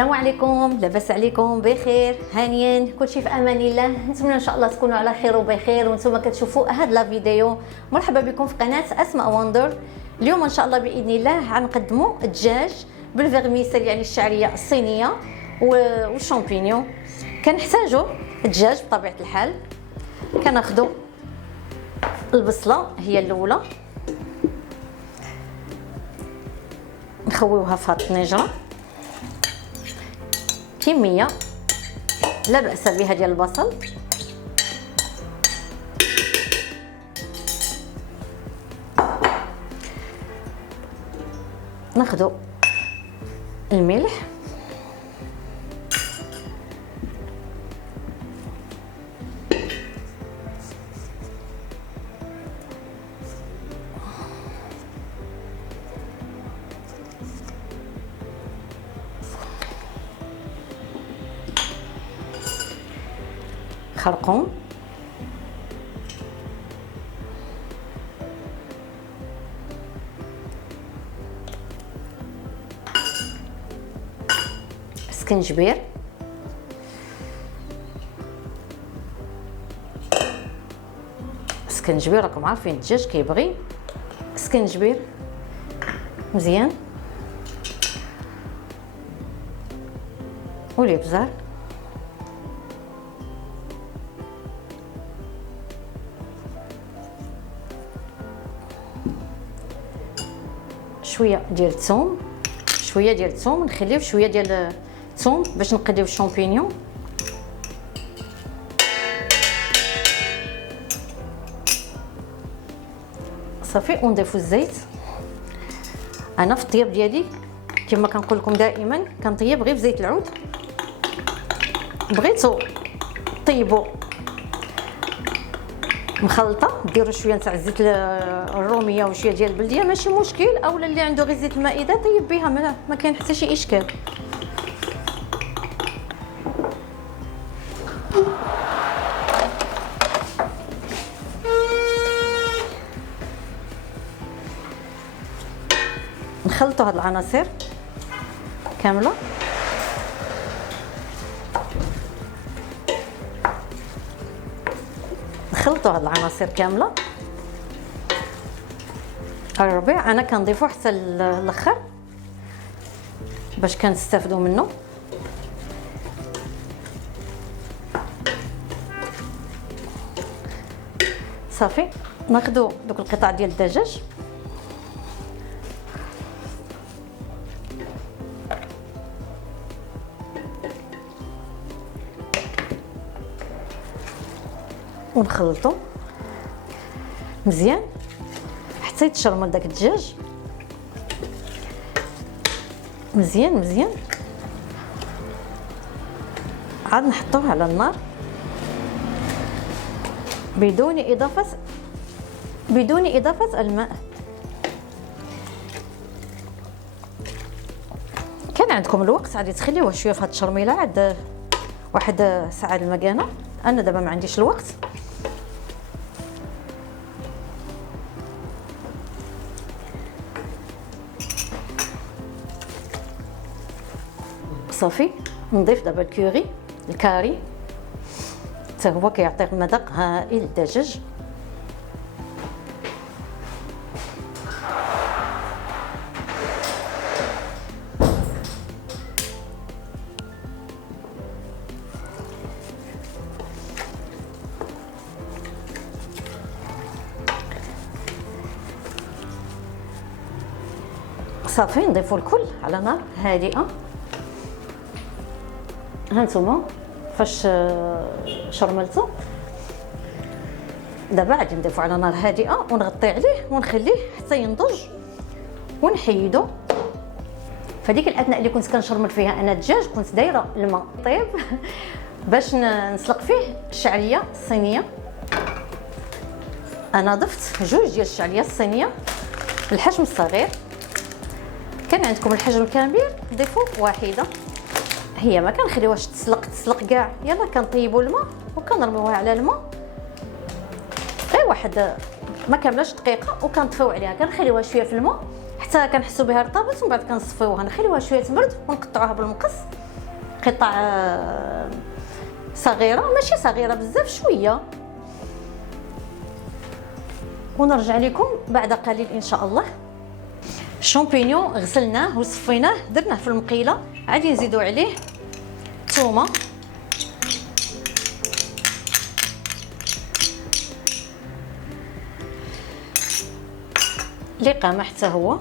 السلام عليكم، لاباس عليكم؟ بخير هانيين كلشي في امان الله. نتمنى ان شاء الله تكونوا على خير وبخير وانتم كتشوفوا هاد لا فيديو. مرحبا بكم في قناه اسماء وندر. اليوم ان شاء الله باذن الله غنقدموا الدجاج بالفيرميسيل، يعني الشعريه الصينيه والشامبينيون. كنحتاجوا الدجاج بطبيعه الحال. كناخذوا البصله هي الاولى، نخويوها في هاد الطنجره كميه لا باس بها ديال البصل. ناخذ الملح، خرقوم، سكنجبير، سكنجبير راكم عارفين الدجاج كيبغي سكنجبير مزيان، والابزار، شويه ديال الثوم، شويه ديال الثوم، نخليو شويه ديال الثوم باش نقليو الشامبينيون. صافي، ونضيفو الزيت. انا في الطياب ديالي كما كنقول لكم دائما كنطيب غير بزيت العود. بغيتو طيبوا مخلطه ديروا شويه تاع زيت الروميه وشويه ديال البلديه ماشي مشكل، اولا اللي عنده غير زيت المائده طيب بها، ما كاين حتى شي اشكال. نخلطوا هاد العناصر كامله. نخلطوا هاد العناصر كامله. الربيع انا كنضيفو حتى الاخر باش كنستافدوا منه. صافي، ناخذوا دوك القطع ديال الدجاج ونخلطو مزيان حتى يتشرمل داك الدجاج مزيان مزيان. عاد نحطوه على النار بدون اضافه الماء. كان عندكم الوقت عادي تخليوه شويه في هاد التشرميله عاد واحد ساعه المكانه. انا دابا ما عنديش الوقت. صافي، نضيف دابا الكاري حتى هو كيعطي مذاق هائل للدجاج. صافي، نضيفو الكل على نار هادئه. هانتوما فاش شرملتو. دابا غادي نضيفو على نار هادئه ونغطي عليه ونخليه حتى ينضج ونحيدو. فديك الاثناء اللي كنت كنشرمل فيها انا الدجاج كنت دايره الماء طيب باش نسلق فيه الشعريه الصينيه. انا ضفت جوج ديال الشعريه الصينيه الحجم الصغير. كان عندكم الحجم الكبير ضيفوا واحده. هي ما كنخليوهاش تسلق كاع، يلا كنطيبوا الماء وكنرميوها على الماء غير واحد ما كاملاش دقيقه وكنطفيو عليها. كنخليوها شويه في الماء حتى كنحسوا بها رطبت ومن بعد كنصفيوها، نخليوها شويه تبرد ونقطعوها بالمقص قطع صغيره، ماشي صغيره بزاف، شويه. ونرجع لكم بعد قليل ان شاء الله. الشامبينيون غسلناه وصفيناه، درناه في المقيله، عادي نزيدو عليه ثومه، لقامه حتى هو،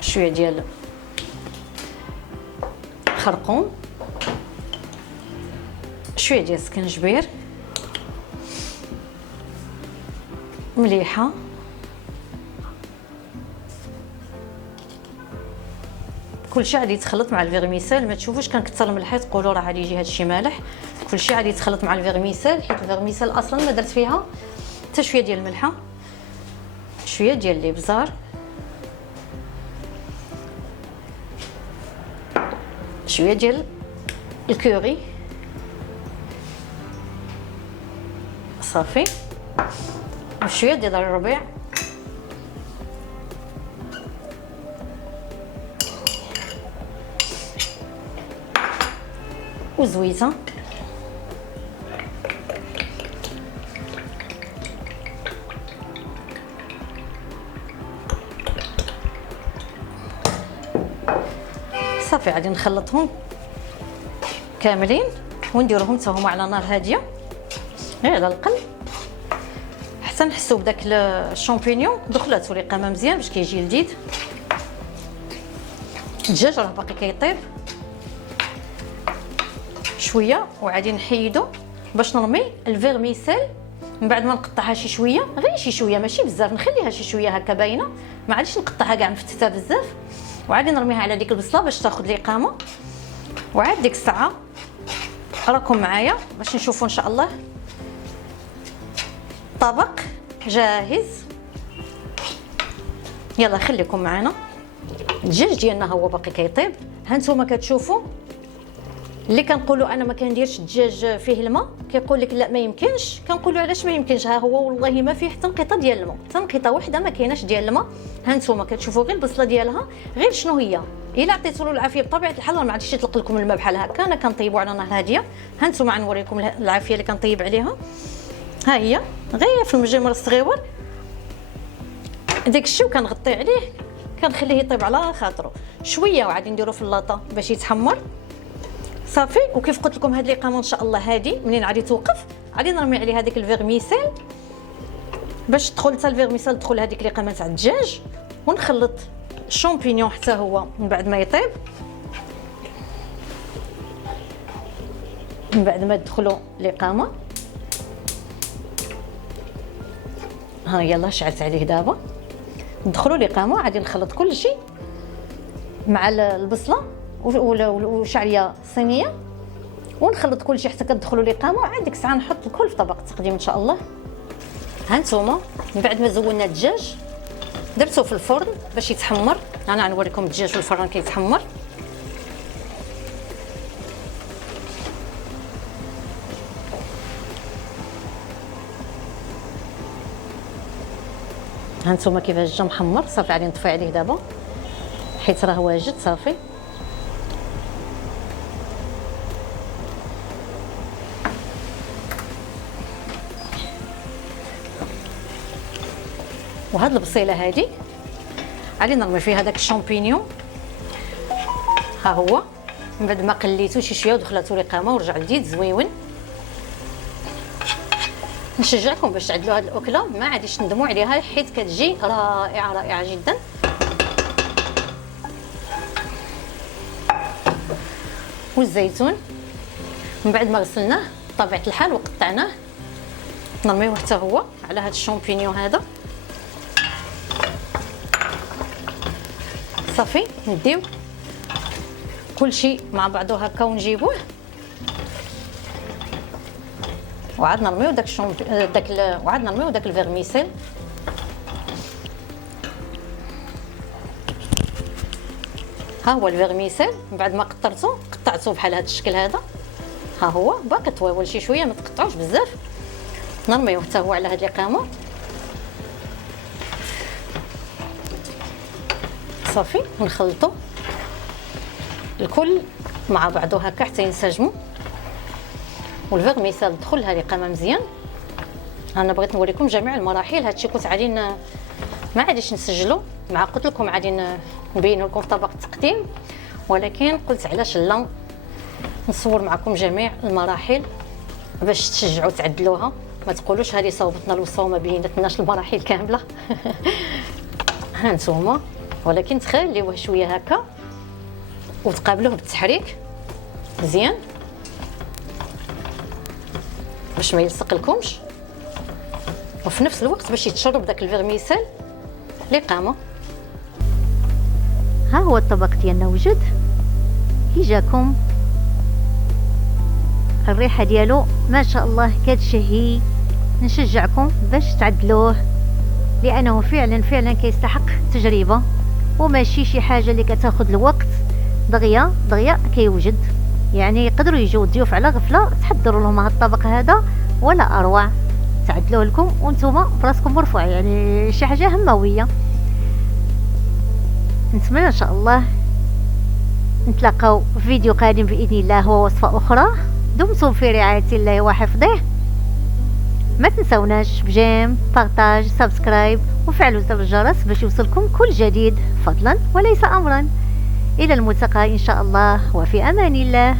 شويه ديال خرقوم، شويه ديال السكنجبير، مليحه، كلشي غادي يتخلط مع الفيرميسيل. ما تشوفوش كنكثر الملح تقولوا راه غادي يجي هادشي مالح، كلشي غادي يتخلط مع الفيرميسيل، حيت الفيرميسيل اصلا ما درت فيها حتى شويه ديال الملحه، شويه ديال الابزار، شويه ديال الكوري، صافي، وشويه ديال الربيع، وزويته، صافي. غادي نخلطهم كاملين ونديروهم حتى هما على نار هاديه، غير على القل، حتى نحسوا بداك الشامبينيون دخلاتو القامه مزيان باش كيجي لذيذ. الدجاج راه باقي كيطيب شويه، وعادي نحيدو باش نرمي الفيرميسيل من بعد ما نقطعها شي شويه، غير شي شويه ماشي بزاف، نخليها شي شويه هكا باينه، ما عادش نقطعها كاع مفتته بزاف، وعادي نرميها على ديك البصله باش تاخذ القامه. وعاد ديك الساعه راكم معايا باش نشوفوا ان شاء الله طبق جاهز. يلا خليكم معنا. الدجاج ديالنا هو باقي كيطيب، ها نتوما كتشوفوا. اللي كنقولوا انا ما كنديرش الدجاج فيه الماء كيقول لك لا ما يمكنش، كنقولوا علاش ما يمكنش، ها هو والله ما فيه حتى نقطه ديال الماء، حتى نقطه واحده ما كايناش ديال الماء. ها نتوما كتشوفوا غير البصله ديالها، غير شنو هي، الا عطيتوا له العافيه بطبيعه الحال ما عادش يطلق لكم الماء بحال هكا. انا كنطيبوا على نار هاديه، ها نتوما غنوريكم العافيه اللي كنطيب عليها. ها هي غير في المجمر الصغيور داك الشيء، وكنغطي عليه كنخليه يطيب على خاطرو شويه، وعادي نديرو في اللاطه باش يتحمر صافي. وكيف قلت لكم هاد القامه ان شاء الله هادي منين غادي توقف غادي نرمي عليها هذيك الفيرميسيل باش تدخل حتى الفيرميسيل تدخل هذيك القامه تاع الدجاج، ونخلط الشامبينيون حتى هو من بعد ما يطيب، من بعد ما تدخلوا القامه. ها يلا شعلت عليه دابا، ندخلوا القامه غادي نخلط كل شيء مع البصله وشعريه صينيه، ونخلط كل شيء حتى كتدخلوا القامه، وعاد ديك الساعه نحط الكل في طبق التقديم ان شاء الله. ها نتوما من بعد ما زولنا الدجاج درتو في الفرن باش يتحمر. انا غنوريكم الدجاج في الفرن كيتحمر. ها نتوما كيفاش جا محمر، صافي غادي نطفي عليه دابا حيت راه واجد صافي. وهاد البصيله هادي غادي نرمي فيها داك الشامبينيون، ها هو من بعد ما قليتو شي شويه ودخلاتو القامه ورجع لذيذ زويون. نشجعكم باش تعدلوا هاد الاكله، ما عاديش تندموا عليها حيت كتجي رائعه رائعه جدا. والزيتون من بعد ما غسلناه بطبيعه الحال وقطعناه نرميوه حتى هو على هاد الشامبينيون هذا صافي. نديو كلشي مع بعضو هكا ونجيبوه، وعاد نرميو وعاد نرميو داك الفيرميسيل. ها هو الفيرميسيل من بعد ما قطعته بحال هذا الشكل هذا، ها هو باقي طويول شي شويه ما تقطعوش بزاف. نرميوه حتى هو على هاد القامه صافي. نخلطو الكل مع بعضه هكا حتى ينسجموا، والفيغميسال دخلها رقامه مزيان. انا بغيت نوريكم جميع المراحل. هادشي كنت غادي ما عادش نسجلو، مع قلت لكم غادي نبينو لكم في طبق التقديم، ولكن قلت علاش لا نصور معكم جميع المراحل باش تشجعوا تعدلوها، ما تقولوش هذه صوبتنا الوصفه وما بينتناش المراحل كامله. ها نتوما، ولكن تخليوه شويه هكا وتقابلوه بالتحريك مزيان باش ما يلصق لكمش، وفي نفس الوقت باش يتشرب داك الفيرميسيل اللي قامه. ها هو الطبق ديالنا وجد كي جاكم، الريحه ديالو ما شاء الله كتشهي. نشجعكم باش تعدلوه لانه فعلا كيستحق تجربه، وماشي شي حاجه اللي كتاخذ الوقت. دغيا كيوجد، يعني يقدروا يجيو الضيوف على غفله تحضروا لهم هذا الطبق هذا ولا اروع، تعدلوه لكم وانتم براسكم مرفوع، يعني شي حاجه همويه. نتمنى ان شاء الله نتلاقاو في فيديو قادم باذن الله ووصفه اخرى. دمتم في رعايه الله وحفظه. ما تنسوناش بجيم، بارطاج، سبسكرايب وفعلوا زر الجرس باش يوصلكم كل جديد فضلا وليس امرا. الى الملتقى ان شاء الله، وفي امان الله.